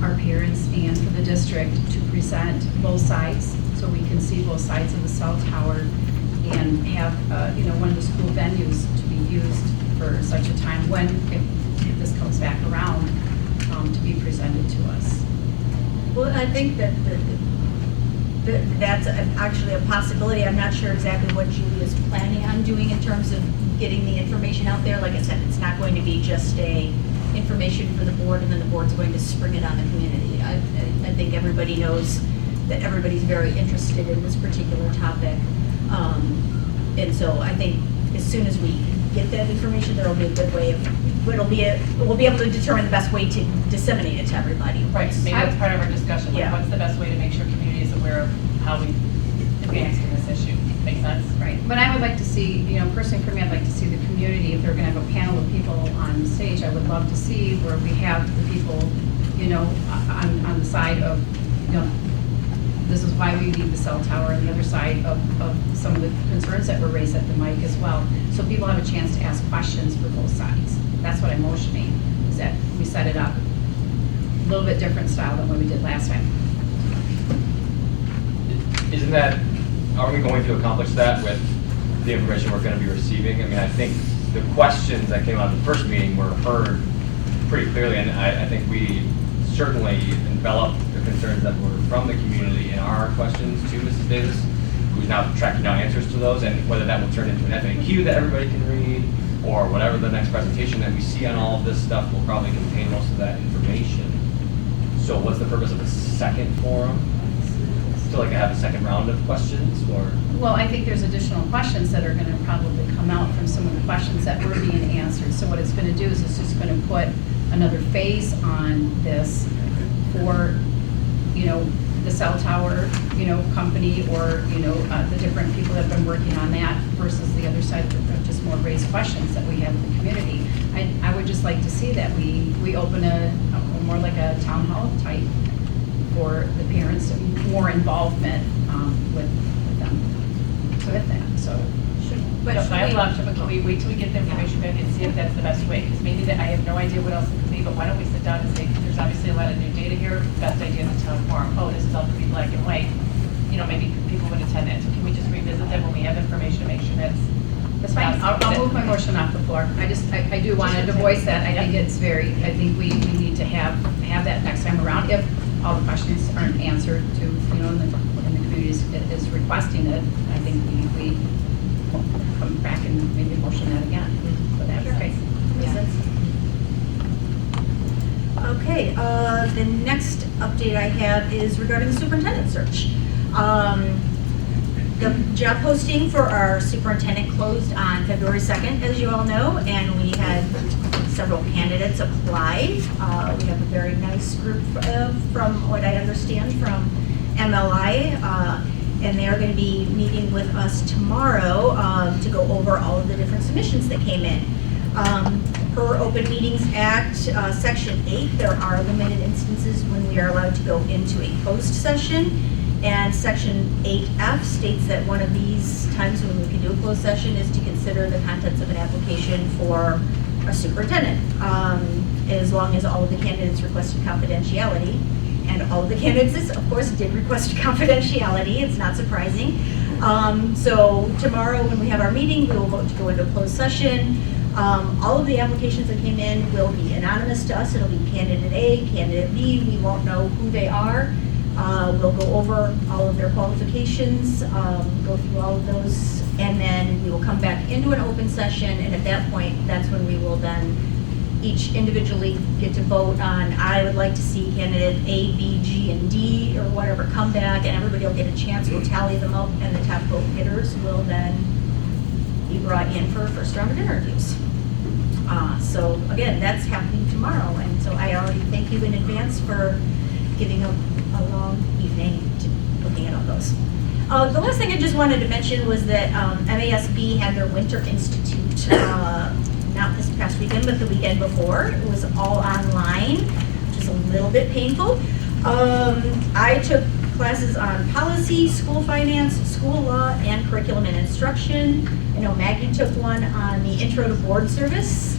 our parents and for the district to present both sides, so we can see both sides of the cell tower, and have one of the school venues to be used for such a time when, if this comes back around, to be presented to us. Well, I think that that's actually a possibility. I'm not sure exactly what Julie is planning on doing in terms of getting the information out there. Like I said, it's not going to be just a information for the board and then the board's going to spring it on the community. I think everybody knows that everybody's very interested in this particular topic. And so I think as soon as we get that information, there'll be a good way of, we'll be able to determine the best way to disseminate it to everybody. Right, maybe that's part of our discussion, like what's the best way to make sure community is aware of how we advanced in this issue? Make sense? Right, but I would like to see, personally for me, I'd like to see the community, if they're gonna have a panel of people on stage, I would love to see where we have the people, on the side of, this is why we need the cell tower, and the other side of some of the concerns that were raised at the mic as well. So people have a chance to ask questions for both sides. That's what I'm motioning, is that we set it up a little bit different style than what we did last time. Isn't that, are we going to accomplish that with the information we're going to be receiving? I mean, I think the questions that came out of the first meeting were heard pretty clearly, and I think we certainly enveloped the concerns that were from the community in our questions to Mrs. Davis, who's now tracking down answers to those, and whether that will turn into an FAQ that everybody can read, or whatever the next presentation that we see on all of this stuff will probably contain most of that information. So what's the purpose of a second forum? To have a second round of questions, or? Well, I think there's additional questions that are going to probably come out from some of the questions that were being answered. So what it's going to do is it's just going to put another phase on this for, the cell tower, company, or, the different people that have been working on that versus the other side of just more raised questions that we have in the community. I would just like to see that we open a more like a town hall type for the parents, more involvement with them. So with that, so. I'd love to, but can we wait till we get the information back and see if that's the best way? Because maybe I have no idea what else it could be, but why don't we sit down and say, there's obviously a lot of new data here, best idea is to town forum. Oh, this is all going to be black and white. Maybe people would attend that. So can we just revisit that when we have information to make sure that's fine. I'll move my motion off the floor. I do want to voice that. I think I think we need to have that next time around. If all the questions aren't answered to, and the community is requesting it, I think we come back and maybe motion that again. So that's great. Yeah. Okay, the next update I have is regarding the superintendent search. The job posting for our superintendent closed on February 2nd, as you all know, and we had several candidates apply. We have a very nice group from what I understand from MLI, and they are going to be meeting with us tomorrow to go over all of the different submissions that came in. Per Open Meetings Act, Section 8, there are limited instances when we are allowed to go into a closed session. And Section 8F states that one of these times when we can do a closed session is to consider the contents of an application for a superintendent, as long as all of the candidates requested confidentiality. And all of the candidates, of course, did request confidentiality. It's not surprising. So tomorrow when we have our meeting, we will vote to go into a closed session. All of the applications that came in will be anonymous to us. It'll be candidate A, candidate B. We won't know who they are. We'll go over all of their qualifications, go through all of those, and then we will come back into an open session, and at that point, that's when we will then each individually get to vote on, I would like to see candidate A, B, G, and D, or whatever come back, and everybody will get a chance, we'll tally them up, and the top vote getters will then be brought in for first round of interviews. So again, that's happening tomorrow, and so I already thank you in advance for giving a long evening to looking at all those. The last thing I just wanted to mention was that MASB had their Winter Institute, not this past weekend, but the weekend before. It was all online, which is a little bit painful. I took classes on policy, school finance, school law, and curriculum and instruction. I know Maggie took one on the intro to board service.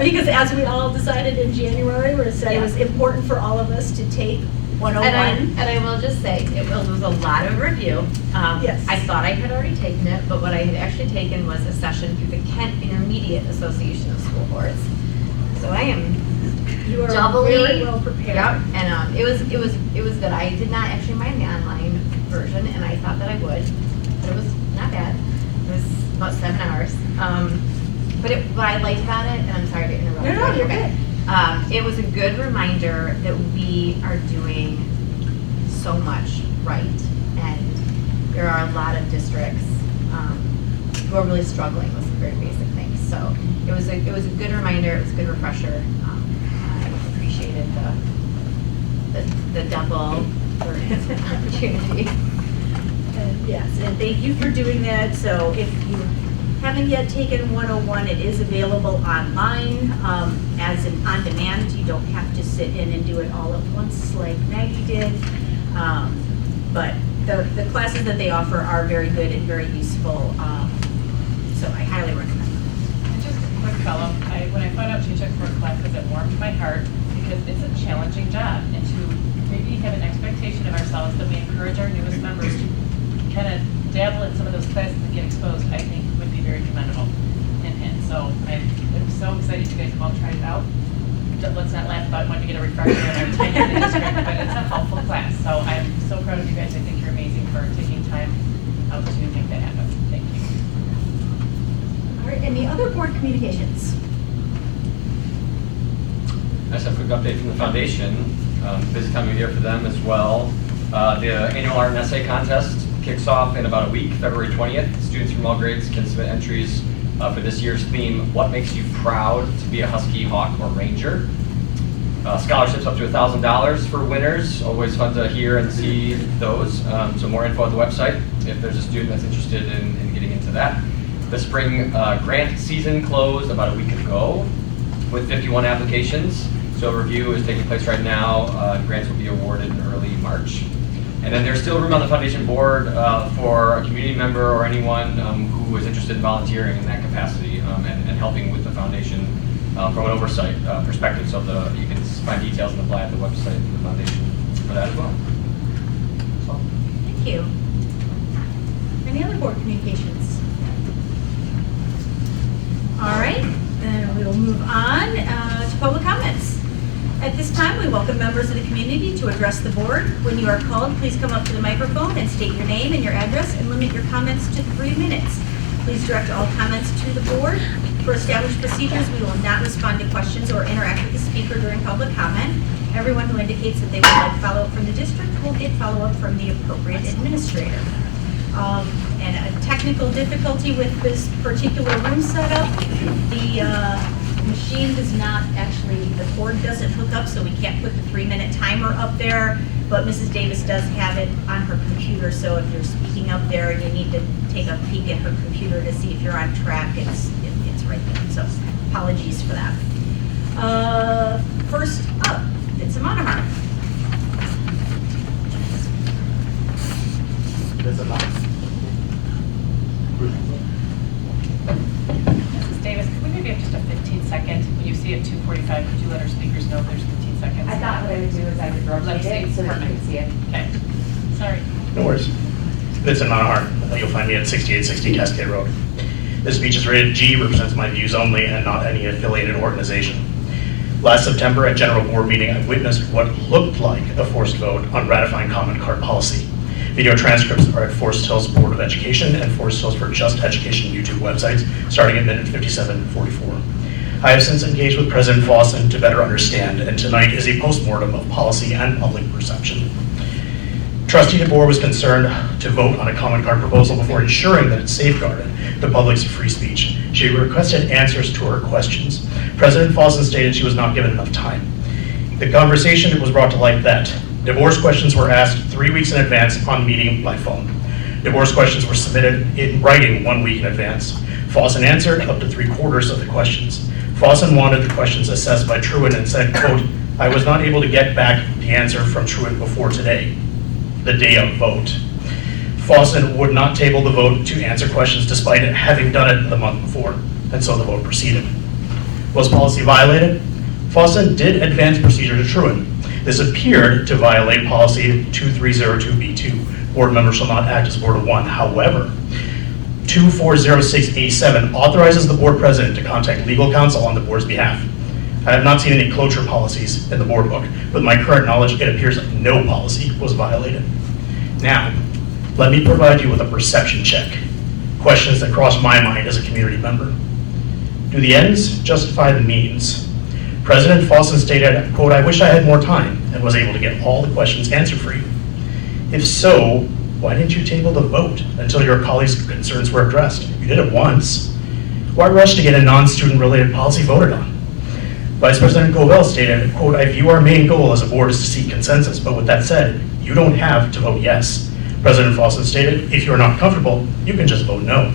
Because as we all decided in January, we said it was important for all of us to take 101. And I will just say, it was a lot of review. Yes. I thought I had already taken it, but what I had actually taken was a session through the Kent Intermediate Association of School Boards. So I am You are doubly very well prepared. Yep, and it was good. I did not actually mind the online version, and I thought that I would, but it was not bad. It was about 7 hours. But what I liked about it, and I'm sorry to interrupt. No, you're good. It was a good reminder that we are doing so much right, and there are a lot of districts who are really struggling with some very basic things. So it was a good reminder. It was a good refresher. I appreciated the double learning opportunity. Yes, and thank you for doing that. So if you haven't yet taken 101, it is available online as an on-demand. You don't have to sit in and do it all at once like Maggie did. But the classes that they offer are very good and very useful. So I highly recommend them. And just a quick follow-up, when I found out she took 4 classes, it warmed my heart because it's a challenging job, and to maybe have an expectation of ourselves that we encourage our newest members to kind of dabble in some of those classes and get exposed, I think would be very commendable. And so I'm so excited you guys have all tried it out. Let's not laugh about wanting to get a refresher in our tenure in the district, but it's a helpful class. So I'm so proud of you guys. I think you're amazing for taking time out to make that happen. Thank you. All right, any other board communications? I just have a quick update from the foundation. Busy time of year for them as well. The annual art and essay contest kicks off in about a week, February 20th. Students from all grades can submit entries for this year's theme, What Makes You Proud to Be a Husky, Hawk, or Ranger? Scholarships up to $1,000 for winners. Always fun to hear and see those. So more info at the website if there's a student that's interested in getting into that. The spring grant season closed about a week ago with 51 applications. So a review is taking place right now. Grants will be awarded in early March. And then there's still room on the foundation board for a community member or anyone who is interested in volunteering in that capacity and helping with the foundation from an oversight perspective. So you can find details and apply at the website of the foundation for that as well. So. Thank you. Any other board communications? All right, then we will move on to public comments. At this time, we welcome members of the community to address the board. When you are called, please come up to the microphone and state your name and your address and limit your comments to 3 minutes. Please direct all comments to the board. For established procedures, we will not respond to questions or interact with the speaker during public comment. Everyone who indicates that they would like follow-up from the district will get follow-up from the appropriate administrator. And a technical difficulty with this particular room setup, the machine does not actually, the cord doesn't hook up, so we can't put the 3-minute timer up there, but Mrs. Davis does have it on her computer, so if you're speaking up there and you need to take a peek at her computer to see if you're on track, it's right there, so apologies for that. First up, it's a Monohar. Mrs. Davis, could we maybe have just a 15-second, when you see at 2:45, could you let our speakers know there's 15 seconds? I thought what I would do is I would rotate it so that you could see it. Okay, sorry. No worries. Vincent Monohar. You'll find me at 6860 Cascade Road. This speech is rated G, represents my views only and not any affiliated organization. Last September at General Board meeting, I witnessed what looked like a forced vote on ratifying Common Card policy. Video transcripts are at Forest Hills Board of Education and Forest Hills for Just Education YouTube websites, starting at minute 57:44. I have since engaged with President Fossen to better understand, and tonight is a postmortem of policy and public perception. Trustee DeBoer was concerned to vote on a Common Card proposal before ensuring that it safeguarded the public's free speech. She requested answers to her questions. President Fossen stated she was not given enough time. The conversation was brought to light that DeBoer's questions were asked 3 weeks in advance on meeting by phone. DeBoer's questions were submitted in writing 1 week in advance. Fossen answered up to 3/4 of the questions. Fossen wanted the questions assessed by Truitt and said, quote, "I was not able to get back the answer from Truitt before today, the day of vote." Fossen would not table the vote to answer questions despite having done it the month before, and so the vote proceeded. Was policy violated? Fossen did advance procedure to Truitt. This appeared to violate policy 2302B2. Board members shall not act as a board of one. However, 2406A7 authorizes the board president to contact legal counsel on the board's behalf. I have not seen any cloture policies in the board book. With my current knowledge, it appears that no policy was violated. Now, let me provide you with a perception check. Questions that cross my mind as a community member. Do the ends justify the means? President Fossen stated, quote, "I wish I had more time and was able to get all the questions answered for you." If so, why didn't you table the vote until your colleagues' concerns were addressed? You did it once. Why rush to get a non-student related policy voted on? Vice President Covell stated, quote, "I view our main goal as a board is to seek consensus, but with that said, you don't have to vote yes." President Fossen stated, "If you're not comfortable, you can just vote no."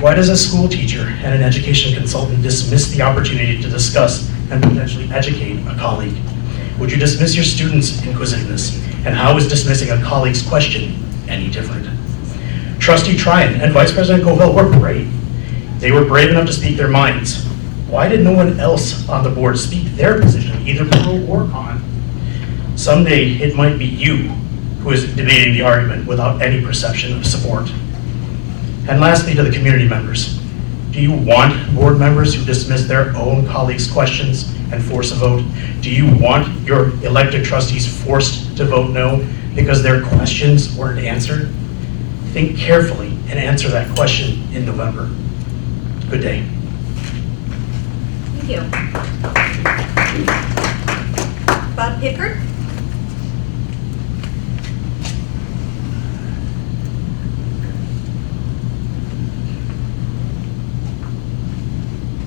Why does a school teacher and an education consultant dismiss the opportunity to discuss and potentially educate a colleague? Would you dismiss your students' inquisitiveness? And how is dismissing a colleague's question any different? Trustee Tryon and Vice President Covell were brave. They were brave enough to speak their minds. Why did no one else on the board speak their position, either pro or con? Someday it might be you who is debating the argument without any perception of support. And lastly, to the community members, do you want board members who dismiss their own colleagues' questions and force a vote? Do you want your elected trustees forced to vote no because their questions weren't answered? Think carefully and answer that question in November. Good day. Thank you. Bob Pickard?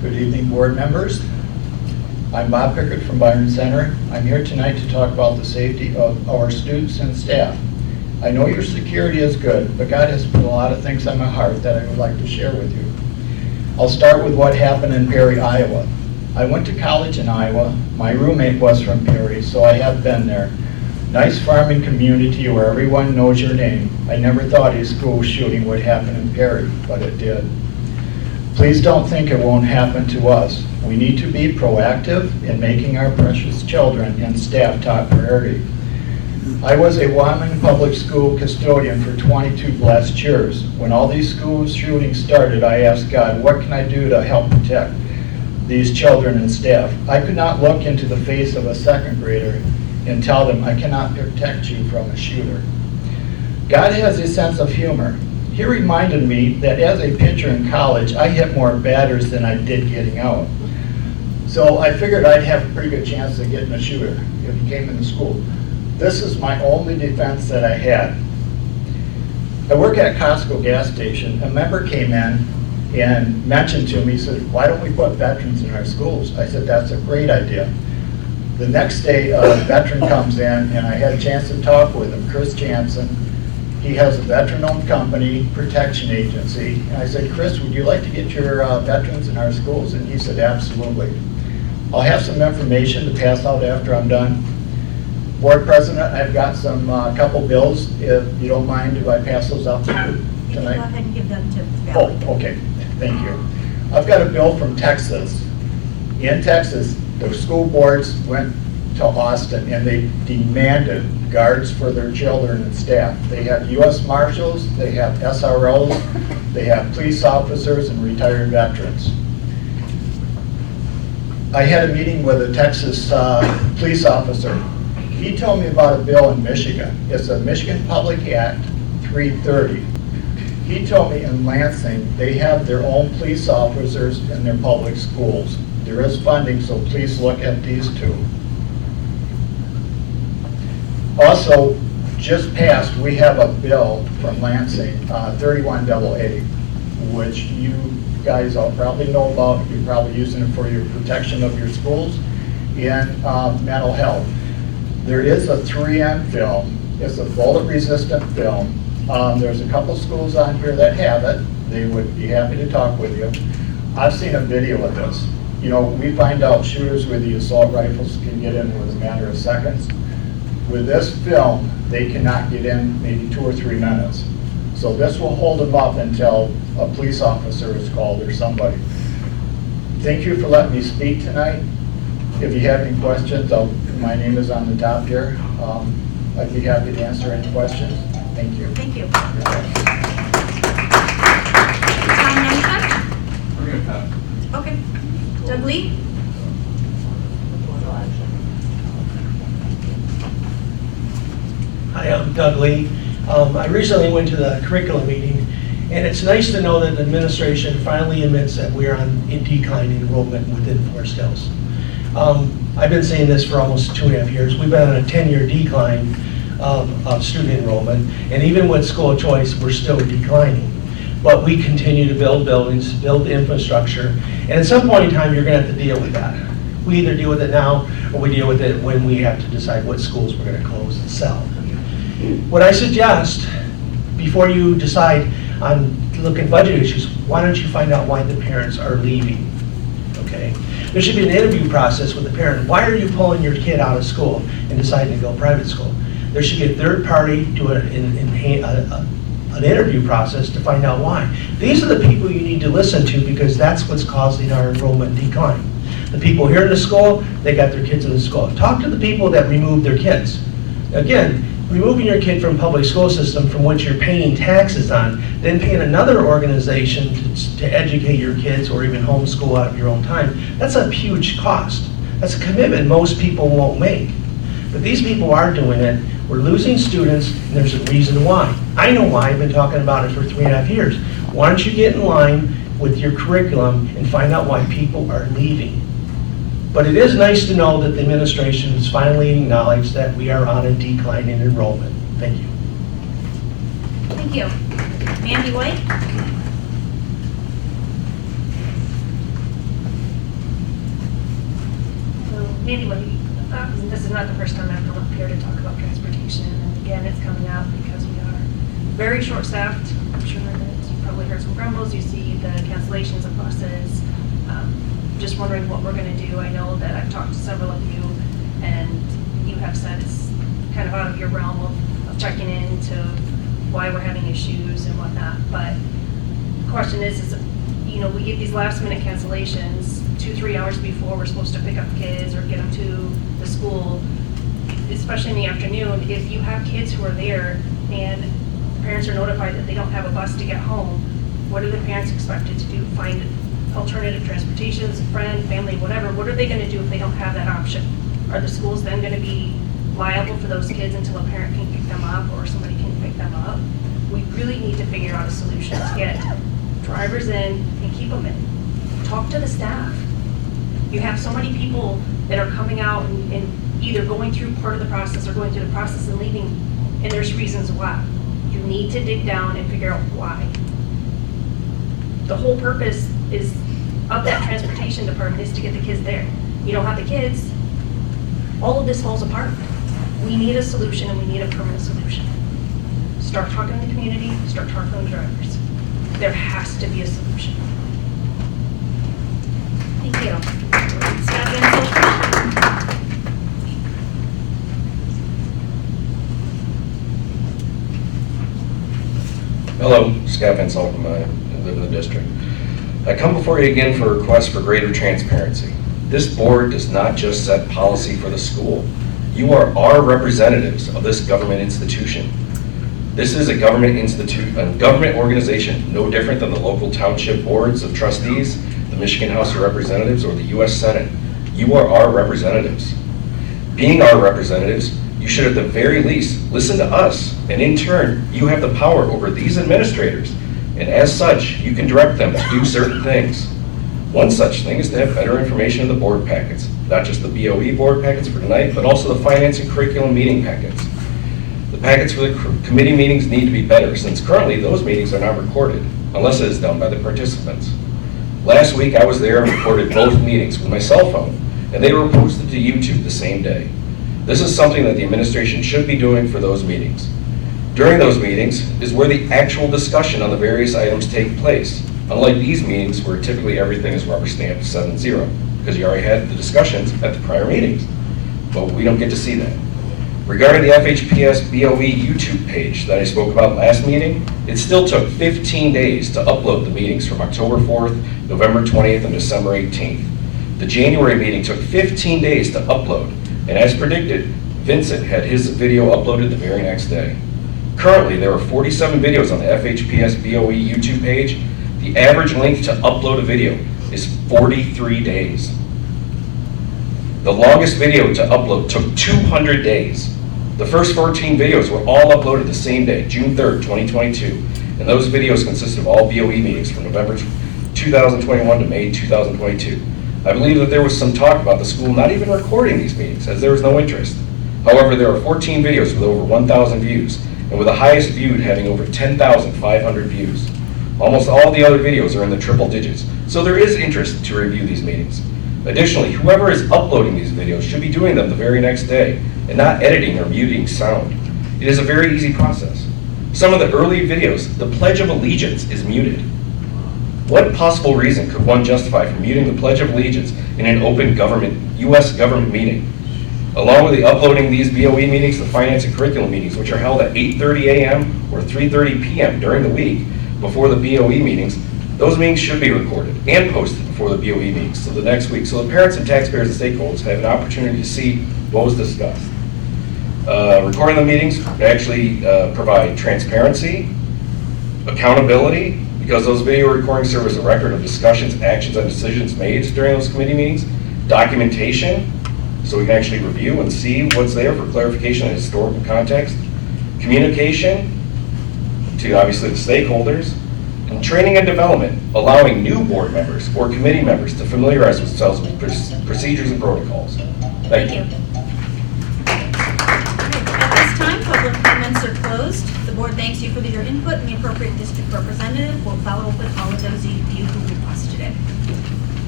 Good evening, board members. I'm Bob Pickard from Byron Center. I'm here tonight to talk about the safety of our students and staff. I know your security is good, but God has put a lot of things on my heart that I would like to share with you. I'll start with what happened in Perry, Iowa. I went to college in Iowa. My roommate was from Perry, so I have been there. Nice farming community where everyone knows your name. I never thought a school shooting would happen in Perry, but it did. Please don't think it won't happen to us. We need to be proactive in making our precious children and staff top priority. I was a Wyoming public school custodian for 22 blessed years. When all these school shootings started, I asked God, what can I do to help protect these children and staff? I could not look into the face of a second grader and tell them, I cannot protect you from a shooter. God has a sense of humor. he reminded me that as a pitcher in college, I hit more batters than I did getting out. So I figured I'd have a pretty good chance of getting a shooter if he came into school. This is my only defense that I had. I work at Costco gas station. A member came in and mentioned to me, he said, why don't we put veterans in our schools? I said, that's a great idea. The next day, a veteran comes in, and I had a chance to talk with him, Chris Jansen. He has a veteran-owned company, protection agency. And I said, Chris, would you like to get your veterans in our schools? And he said, absolutely. I'll have some information to pass out after I'm done. Board President, I've got some couple bills, if you don't mind if I pass those out to you tonight. Go ahead and give them to Valerie. Oh, okay, thank you. I've got a bill from Texas. In Texas, the school boards went to Austin and they demanded guards for their children and staff. They have U.S. Marshals, they have SROs, they have police officers and retired veterans. I had a meeting with a Texas police officer. He told me about a bill in Michigan. It's a Michigan Public Act 330. He told me in Lansing, they have their own police officers in their public schools. There is funding, so please look at these two. Also, just passed, we have a bill from Lansing, 31AA, which you guys all probably know about. You're probably using it for your protection of your schools and mental health. There is a 3M film. It's a bullet-resistant film. There's a couple schools on here that have it. They would be happy to talk with you. I've seen a video of this. You know, we find out shooters with the assault rifles can get in with a matter of seconds. With this film, they cannot get in maybe 2 or 3 minutes. So this will hold them up until a police officer is called or somebody. Thank you for letting me speak tonight. If you have any questions, my name is on the top here. I'd be happy to answer any questions. Thank you. Thank you. Okay. Doug Lee? Hi, I'm Doug Lee. I recently went to the curriculum meeting, and it's nice to know that the administration finally admits that we are in decline in enrollment within Forest Hills. I've been saying this for almost 2.5 years. We've been on a 10-year decline of student enrollment, and even with school choice, we're still declining. But we continue to build buildings, build infrastructure, and at some point in time, you're going to have to deal with that. We either deal with it now, or we deal with it when we have to decide what schools we're going to close and sell. What I suggest, before you decide on looking at budget issues, why don't you find out why the parents are leaving, okay? There should be an interview process with the parent. Why are you pulling your kid out of school and deciding to go private school? There should be a third party do an interview process to find out why. These are the people you need to listen to because that's what's causing our enrollment decline. The people here in the school, they got their kids in the school. Talk to the people that removed their kids. Again, removing your kid from public school system from which you're paying taxes on, then paying another organization to educate your kids or even homeschool out of your own time, that's a huge cost. That's a commitment most people won't make. But these people are doing it. We're losing students, and there's a reason why. I know why. I've been talking about it for 3.5 years. Why don't you get in line with your curriculum and find out why people are leaving? But it is nice to know that the administration has finally acknowledged that we are on a decline in enrollment. Thank you. Thank you. Mandy White? Mandy White, this is not the first time I've come up here to talk about transportation. And again, it's coming up because we are very short-staffed. I'm sure that you've probably heard some grumbles. You see the cancellations of buses. Just wondering what we're going to do. I know that I've talked to several of you, and you have said it's kind of out of your realm of checking into why we're having issues and whatnot. But the question is, you know, we get these last-minute cancellations 2-3 hours before we're supposed to pick up kids or get them to the school, especially in the afternoon. If you have kids who are there and parents are notified that they don't have a bus to get home, what are the parents expected to do? Find alternative transportations, friend, family, whatever. What are they going to do if they don't have that option? Are the schools then going to be liable for those kids until a parent can pick them up or somebody can pick them up? We really need to figure out out a solution to get drivers in and keep them in. Talk to the staff. You have so many people that are coming out and either going through part of the process or going through the process and leaving, and there's reasons why. You need to dig down and figure out why. The whole purpose is of that transportation department is to get the kids there. You don't have the kids, all of this falls apart. We need a solution, and we need a permanent solution. Start talking to the community, start talking to the drivers. There has to be a solution. Thank you. Scott Van Soltman. Hello, Scott Van Soltman. I live in the district. I come before you again for a request for greater transparency. This board does not just set policy for the school. You are our representatives of this government institution. This is a government organization, no different than the local township boards of trustees, the Michigan House of Representatives, or the U.S. Senate. You are our representatives. Being our representatives, you should at the very least listen to us, and in turn, you have the power over these administrators, and as such, you can direct them to do certain things. One such thing is to have better information in the board packets, not just the BOE board packets for tonight, but also the finance and curriculum meeting packets. The packets for the committee meetings need to be better, since currently those meetings are not recorded, unless it is done by the participants. Last week I was there and recorded both meetings with my cell phone, and they were posted to YouTube the same day. This is something that the administration should be doing for those meetings. During those meetings is where the actual discussion on the various items take place, unlike these meetings where typically everything is rubber stamped 7-0, because you already had the discussions at the prior meetings. But we don't get to see that. Regarding the FHPS BOE YouTube page that I spoke about last meeting, it still took 15 days to upload the meetings from October 4th, November 20th, and December 18th. The January meeting took 15 days to upload, and as predicted, Vincent had his video uploaded the very next day. Currently, there are 47 videos on the FHPS BOE YouTube page. The average length to upload a video is 43 days. The longest video to upload took 200 days. The first 14 videos were all uploaded the same day, June 3rd, 2022. And those videos consist of all BOE meetings from November 2021 to May 2022. I believe that there was some talk about the school not even recording these meetings, as there was no interest. However, there are 14 videos with over 1,000 views, and with the highest viewed having over 10,500 views. Almost all the other videos are in the triple digits, so there is interest to review these meetings. Additionally, whoever is uploading these videos should be doing them the very next day, and not editing or muting sound. It is a very easy process. Some of the early videos, the Pledge of Allegiance is muted. What possible reason could one justify for muting the Pledge of Allegiance in an open U.S. government meeting? Along with the uploading these BOE meetings, the finance and curriculum meetings, which are held at 8:30 a.m. or 3:30 p.m. during the week before the BOE meetings, those meetings should be recorded and posted before the BOE meetings, so the next week, so the parents and taxpayers and stakeholders have an opportunity to see what was discussed. Recording the meetings actually provide transparency, accountability, because those video recordings serve as a record of discussions, actions, and decisions made during those committee meetings, documentation, so we can actually review and see what's there for clarification and historical context, communication to obviously the stakeholders, and training and development, allowing new board members or committee members to familiarize themselves with procedures and protocols. Thank you. At this time, public comments are closed. The board thanks you for your input, and the appropriate district representative will follow up with all of those of you who requested it.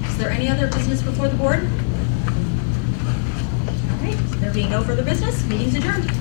Is there any other business before the board? All right, there being no further business, meeting's adjourned.